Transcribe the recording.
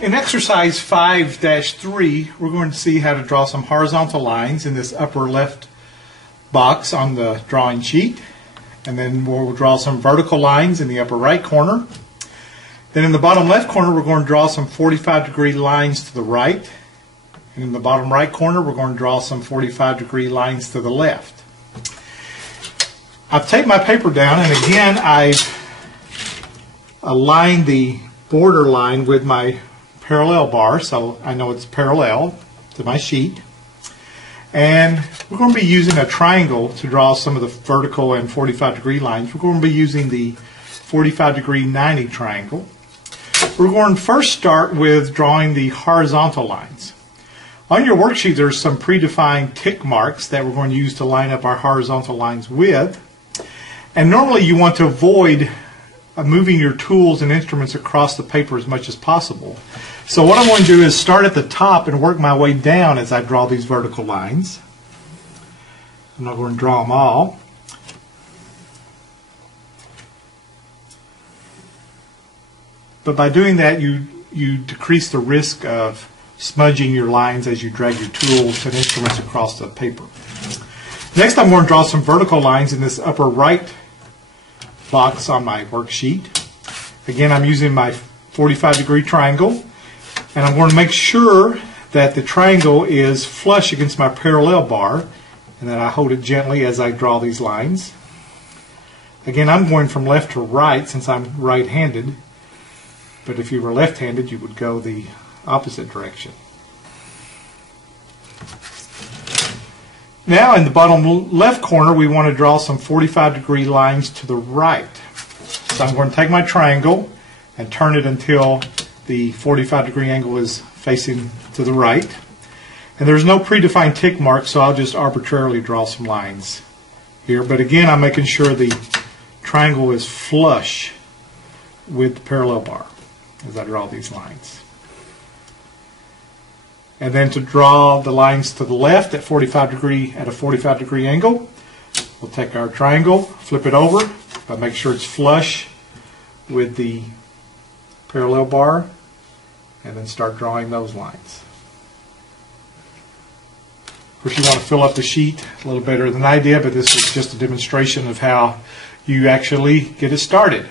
In exercise 5-3, we're going to see how to draw some horizontal lines in this upper left box on the drawing sheet. And then we'll draw some vertical lines in the upper right corner. Then in the bottom left corner, we're going to draw some 45-degree lines to the right. And in the bottom right corner, we're going to draw some 45-degree lines to the left. I've taped my paper down, and again, I've aligned the border line with my parallel bar, so I know it's parallel to my sheet. And we're going to be using a triangle to draw some of the vertical and 45-degree lines. We're going to be using the 45-degree 90 triangle. We're going to first start with drawing the horizontal lines. On your worksheet, there's some predefined tick marks that we're going to use to line up our horizontal lines with. And normally you want to avoid moving your tools and instruments across the paper as much as possible. So what I'm going to do is start at the top and work my way down as I draw these vertical lines. I'm not going to draw them all. But by doing that, you decrease the risk of smudging your lines as you drag your tools and instruments across the paper. Next, I'm going to draw some vertical lines in this upper right box on my worksheet. Again, I'm using my 45-degree triangle, and I'm going to make sure that the triangle is flush against my parallel bar, and that I hold it gently as I draw these lines. Again, I'm going from left to right since I'm right-handed, but if you were left-handed, you would go the opposite direction. Now in the bottom left corner, we want to draw some 45-degree lines to the right. So I'm going to take my triangle and turn it until the 45-degree angle is facing to the right. And there's no predefined tick mark, so I'll just arbitrarily draw some lines here. But again, I'm making sure the triangle is flush with the parallel bar as I draw these lines. And then to draw the lines to the left at a 45-degree angle, we'll take our triangle, flip it over, but make sure it's flush with the parallel bar, and then start drawing those lines. Of course, you want to fill up the sheet a little better than I did, but this is just a demonstration of how you actually get it started.